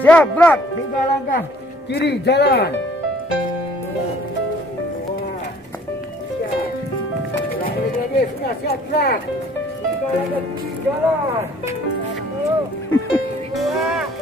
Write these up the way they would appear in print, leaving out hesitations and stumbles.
siap, gerak. Tinggal langkah kiri, jalan. Sudah siap, gerak. Tinggal langkah kiri, jalan. 1, 2, 3.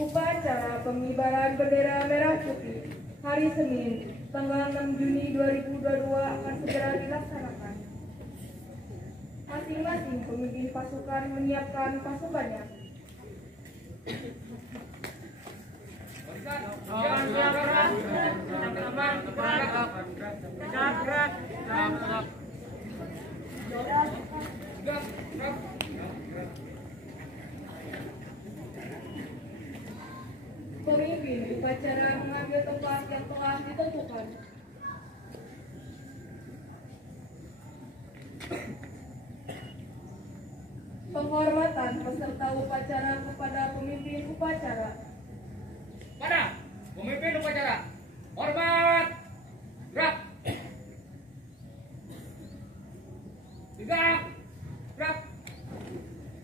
Upacara pengibaran bendera merah putih hari Senin tanggal 6 Juni 2022 akan segera dilaksanakan. Masing-masing pemimpin pasukan menyiapkan pasukannya. Pemimpin upacara mengambil tempat yang telah ditentukan. Penghormatan peserta upacara kepada pemimpin upacara. Pada pemimpin upacara, hormat, gerak, tegak, gerak.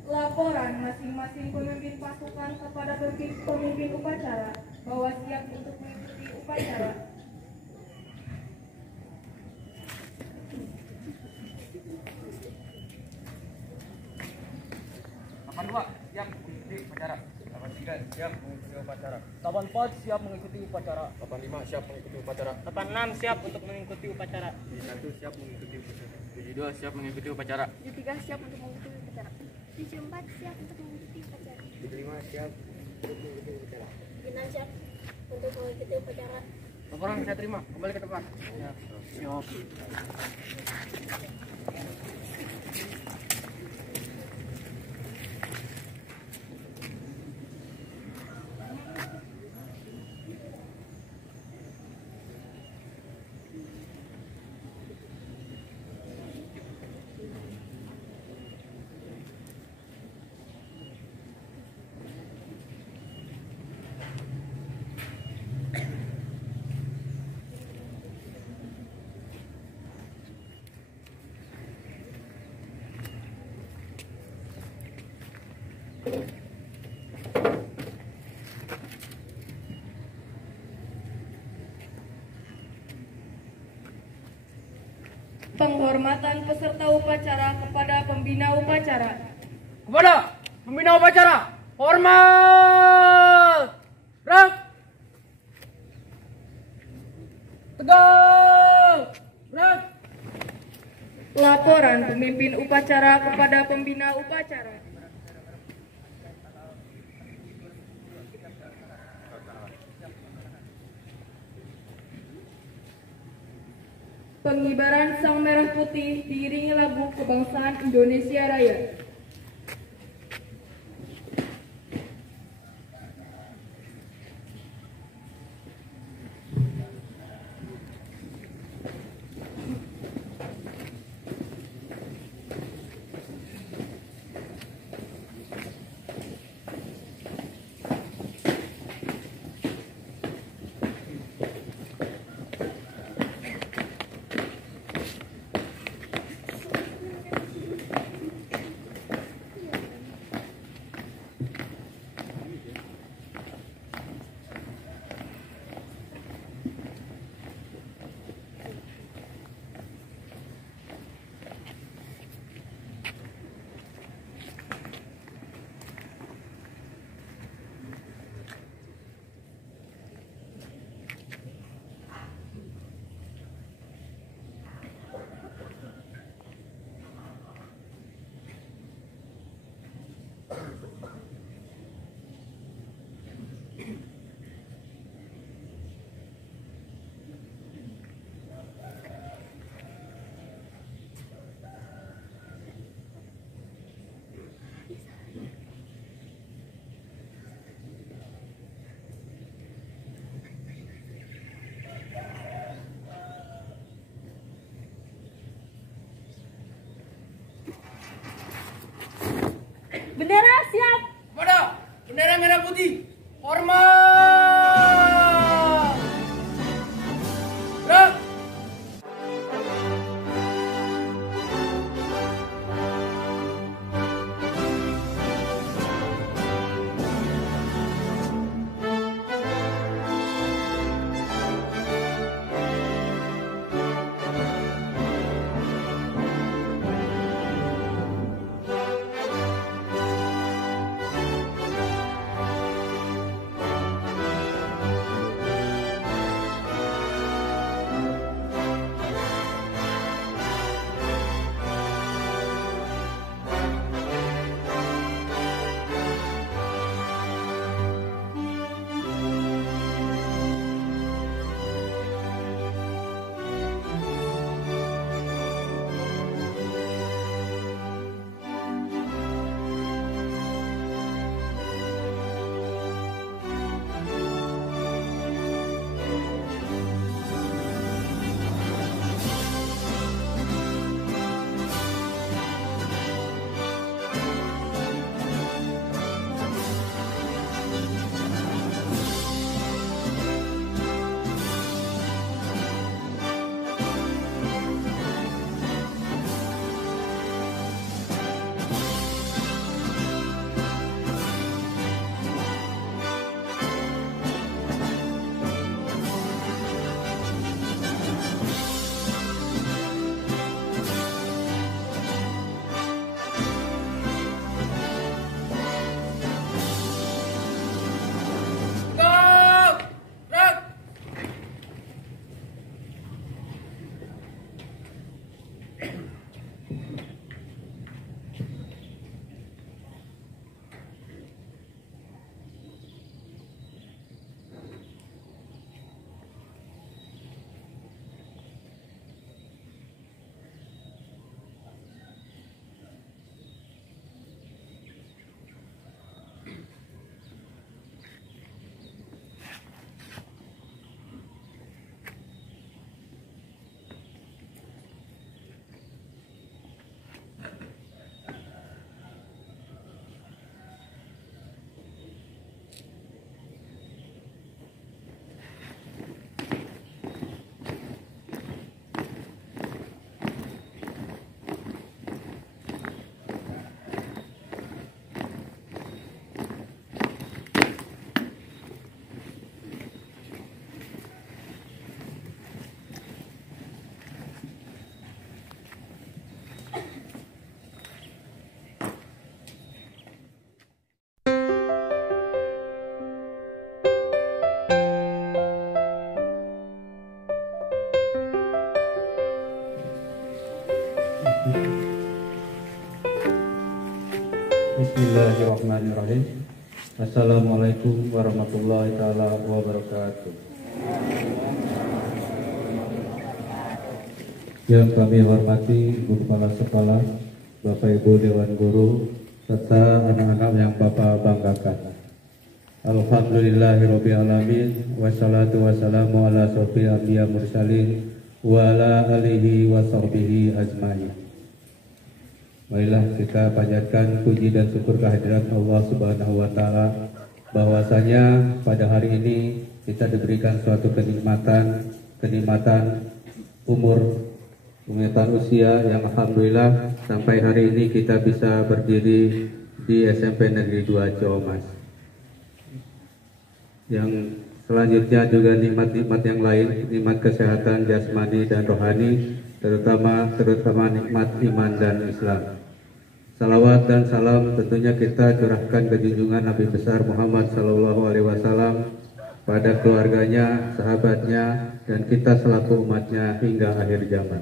Laporan masing-masing pemimpin pasukan kepada pemimpin upacara bahwa siap untuk mengikuti upacara. Dua siap mengikuti upacara. 83 siap mengikuti upacara. 84 siap mengikuti upacara. 85 siap mengikuti upacara. 86 siap untuk mengikuti upacara. 71 siap mengikuti upacara. 72 siap mengikuti upacara. 73 siap untuk mengikuti upacara. 74 siap untuk mengikuti upacara. 75 siap untuk mengikuti upacara. 76 siap untuk mengikuti upacara. Laporan saya terima, kembali ke tempat. Ya. Siap. Penghormatan peserta upacara kepada pembina upacara. Kepada pembina upacara, hormat, gerak, tegak, gerak. Laporan pemimpin upacara kepada pembina upacara. Pengibaran Sang Merah Putih diiringi lagu kebangsaan Indonesia Raya. siap. Kepada bendera merah putih. Hormat. Gerak. Bismillahirrahmanirrahim. Assalamualaikum warahmatullahi taala wabarakatuh. Yang kami hormati Ibu Kepala Sekolah, Bapak Ibu Dewan Guru, serta anak-anak yang Bapak banggakan. Alhamdulillahirabbil alamin, wassalatu wassalamu ala asyrofil anbiya mursalin wa ala alihi wa sahbihi ajmain. Marilah kita panjatkan puji dan syukur kehadirat Allah Subhanahu wa taala bahwasanya pada hari ini kita diberikan suatu kenikmatan umur, kenikmatan usia yang alhamdulillah sampai hari ini kita bisa berdiri di SMP Negeri 2 Ciamas. Yang selanjutnya juga nikmat-nikmat yang lain, nikmat kesehatan jasmani dan rohani, terutama nikmat iman dan Islam. Salawat dan salam tentunya kita curahkan ke junjungan Nabi besar Muhammad Sallallahu Alaihi Wasallam pada keluarganya, sahabatnya, dan kita selaku umatnya hingga akhir zaman.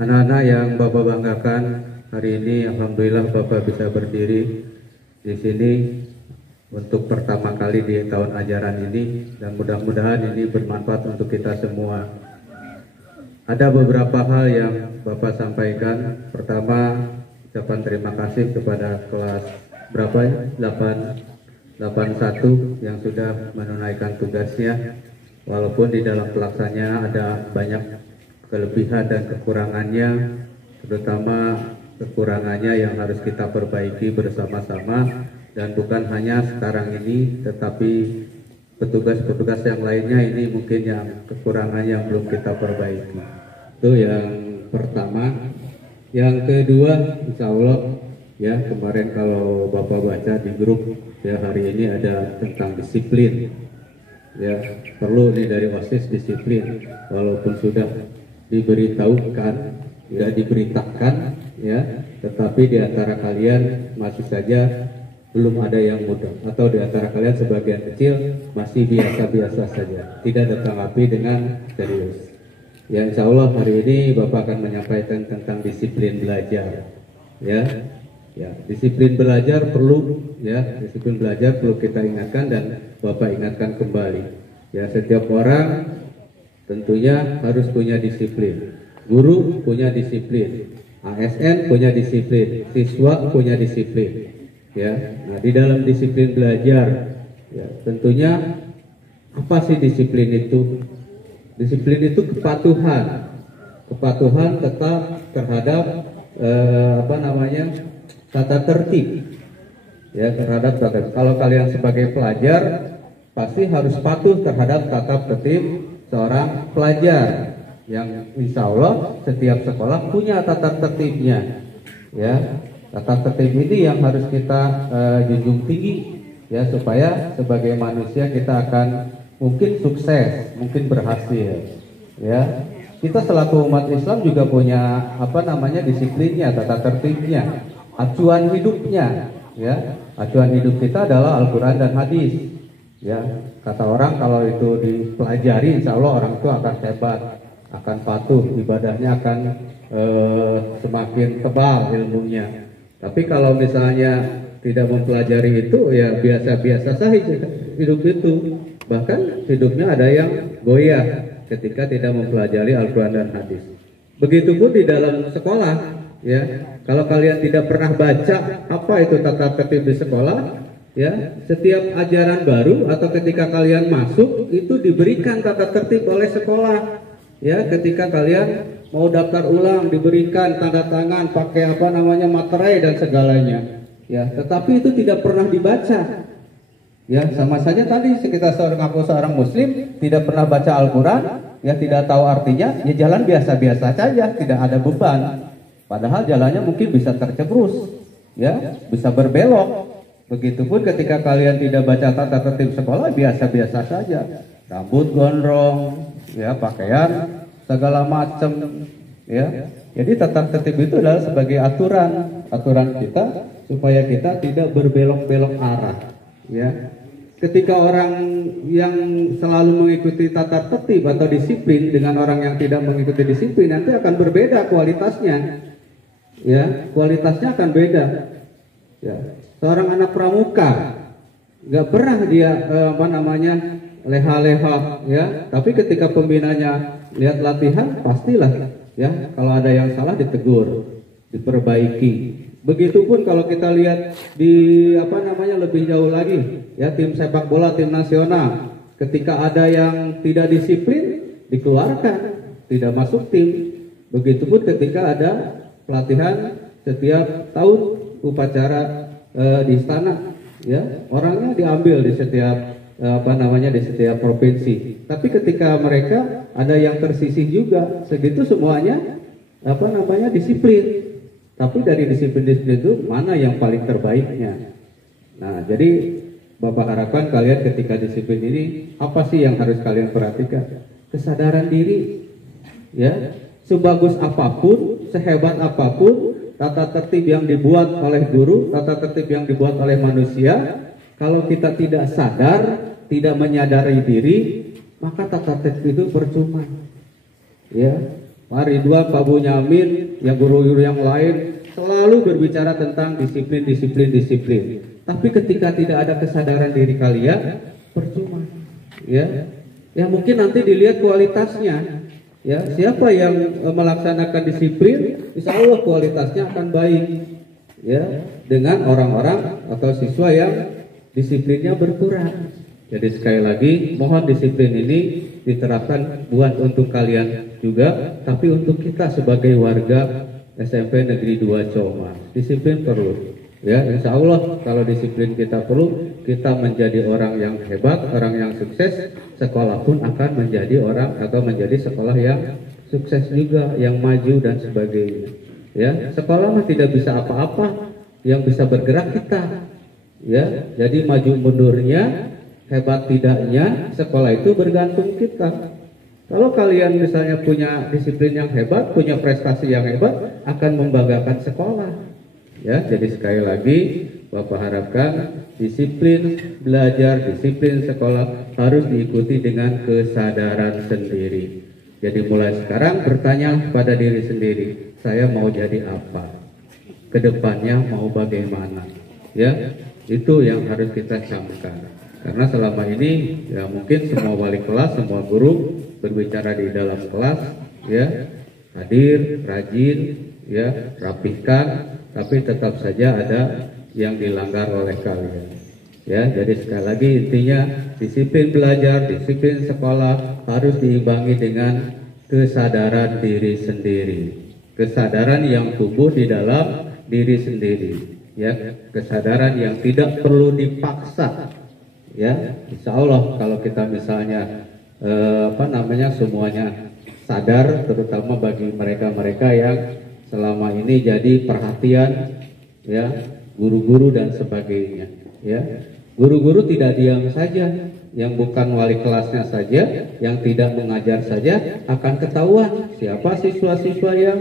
Anak-anak yang Bapak banggakan, hari ini alhamdulillah Bapak bisa berdiri di sini untuk pertama kali di tahun ajaran ini, dan mudah-mudahan ini bermanfaat untuk kita semua. Ada beberapa hal yang Bapak sampaikan. Pertama, ucapan terima kasih kepada kelas berapa ya? 81 yang sudah menunaikan tugasnya, walaupun di dalam pelaksananya ada banyak kelebihan dan kekurangannya, terutama kekurangannya yang harus kita perbaiki bersama-sama, dan bukan hanya sekarang ini, tetapi petugas-petugas yang lainnya ini mungkin yang kekurangan yang belum kita perbaiki. Itu yang pertama. Yang kedua, insya Allah ya, kemarin kalau Bapak baca di grup ya, hari ini ada tentang disiplin ya, perlu nih dari OSIS disiplin, walaupun sudah diberitahukan, tidak diberitakan ya, tetapi di antara kalian masih saja belum ada yang mudah, atau di antara kalian sebagian kecil masih biasa-biasa saja, tidak ditanggapi dengan serius. Ya, insya Allah hari ini Bapak akan menyampaikan tentang disiplin belajar ya. Ya, disiplin belajar perlu ya, disiplin belajar perlu kita ingatkan dan Bapak ingatkan kembali. Ya, setiap orang tentunya harus punya disiplin. Guru punya disiplin, ASN punya disiplin, siswa punya disiplin. Ya, nah di dalam disiplin belajar, ya tentunya apa sih disiplin itu? Disiplin itu kepatuhan, kepatuhan tetap terhadap tata tertib. Ya, terhadap tata tertib. Kalau kalian sebagai pelajar pasti harus patuh terhadap tata tertib seorang pelajar, yang insya Allah setiap sekolah punya tata tertibnya. Ya, tata tertib ini yang harus kita junjung tinggi ya, supaya sebagai manusia kita akan mungkin sukses, mungkin berhasil. Ya, kita selaku umat Islam juga punya disiplinnya, tata tertibnya, acuan hidupnya. Ya, acuan hidup kita adalah Al-Quran dan hadis. Ya, kata orang kalau itu dipelajari, insya Allah orang itu akan hebat, akan patuh, ibadahnya akan semakin tebal ilmunya. Tapi kalau misalnya tidak mempelajari itu, ya biasa-biasa saja hidup itu. Bahkan hidupnya ada yang goyah ketika tidak mempelajari Al-Quran dan hadis. Begitupun di dalam sekolah, ya. Kalau kalian tidak pernah baca apa itu tata tertib di sekolah, ya, setiap ajaran baru atau ketika kalian masuk itu diberikan tata tertib oleh sekolah. Ya, ketika kalian mau daftar ulang diberikan tanda tangan pakai materai dan segalanya. Ya, tetapi itu tidak pernah dibaca. Ya, sama saja tadi kita seorang muslim tidak pernah baca Al-Quran, ya tidak tahu artinya, ya jalan biasa-biasa saja, tidak ada beban. Padahal jalannya mungkin bisa tercebrus, ya, bisa berbelok. Begitupun ketika kalian tidak baca tata tertib sekolah, biasa-biasa saja. Rambut gondrong, ya, pakaian segala macam, ya. Jadi tata tertib itu adalah sebagai aturan kita supaya kita tidak berbelok-belok arah. Ya, ketika orang yang selalu mengikuti tata tertib atau disiplin dengan orang yang tidak mengikuti disiplin, nanti akan berbeda kualitasnya. Ya, kualitasnya akan beda. Ya, seorang anak pramuka nggak pernah dia leha-leha, ya. Tapi ketika pembinanya lihat latihan, pastilah, ya. Kalau ada yang salah ditegur, diperbaiki. Begitupun kalau kita lihat di lebih jauh lagi, ya, tim sepak bola, tim nasional, ketika ada yang tidak disiplin dikeluarkan, tidak masuk tim. Begitupun ketika ada pelatihan setiap tahun upacara di istana, ya, orangnya diambil di setiap di setiap provinsi. Tapi ketika mereka ada yang tersisih juga, segitu semuanya disiplin. Tapi dari disiplin itu mana yang paling terbaiknya? Nah, jadi Bapak harapkan kalian ketika disiplin ini apa sih yang harus kalian perhatikan? Kesadaran diri, ya. Sebagus apapun, sehebat apapun tata tertib yang dibuat oleh guru, tata tertib yang dibuat oleh manusia, kalau kita tidak sadar, tidak menyadari diri, maka tata tertib itu percuma. Ya. Pak Ridwan, Pak Bunyamin, yang guru-guru yang lain selalu berbicara tentang disiplin. Tapi ketika tidak ada kesadaran diri kalian, percuma. Ya, ya mungkin nanti dilihat kualitasnya. Ya, siapa yang melaksanakan disiplin, insya Allah kualitasnya akan baik. Ya, dengan orang-orang atau siswa yang disiplinnya berkurang. Jadi sekali lagi, mohon disiplin ini diterapkan bukan untuk kalian juga, tapi untuk kita sebagai warga SMP Negeri 2 Coma. Disiplin perlu. Ya, insya Allah kalau disiplin kita perlu, kita menjadi orang yang hebat, orang yang sukses, sekolah pun akan menjadi orang atau menjadi sekolah yang sukses juga, yang maju dan sebagainya. Ya, sekolah mah tidak bisa apa-apa, yang bisa bergerak kita. Ya, jadi maju mundurnya, hebat tidaknya, sekolah itu bergantung kita. Kalau kalian misalnya punya disiplin yang hebat, punya prestasi yang hebat, akan membanggakan sekolah. Ya, jadi sekali lagi Bapak harapkan disiplin belajar, disiplin sekolah harus diikuti dengan kesadaran sendiri. Jadi mulai sekarang bertanya pada diri sendiri, saya mau jadi apa? Kedepannya mau bagaimana? Ya, itu yang harus kita camkan. Karena selama ini ya mungkin semua wali kelas, semua guru berbicara di dalam kelas, ya hadir, rajin, ya rapihkan. Tapi tetap saja ada yang dilanggar oleh kalian. Ya, jadi sekali lagi intinya disiplin belajar, disiplin sekolah harus diimbangi dengan kesadaran diri sendiri. Kesadaran yang tumbuh di dalam diri sendiri. Ya, kesadaran yang tidak perlu dipaksa. Ya, insya Allah kalau kita misalnya semuanya sadar, terutama bagi mereka-mereka yang selama ini jadi perhatian ya guru-guru dan sebagainya ya. Guru-guru tidak diam saja, yang bukan wali kelasnya saja, yang tidak mengajar saja akan ketahuan siapa siswa-siswa yang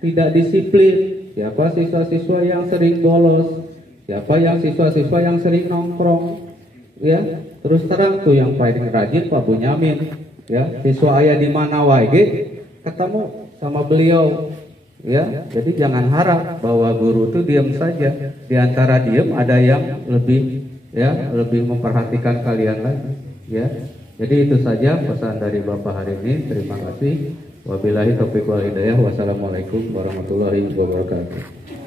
tidak disiplin, siapa siswa-siswa yang sering bolos, siapa yang siswa-siswa yang sering nongkrong ya. Terus terang tuh yang paling rajin Pak Bunyamin ya, siswa ayah di mana wae ketemu sama beliau. Ya, jadi jangan harap bahwa guru itu diam saja. Di antara diam ada yang lebih memperhatikan kalian lagi. Ya, jadi itu saja pesan dari Bapak hari ini. Terima kasih. Wabillahi taufiq wal hidayah. Wassalamualaikum warahmatullahi wabarakatuh.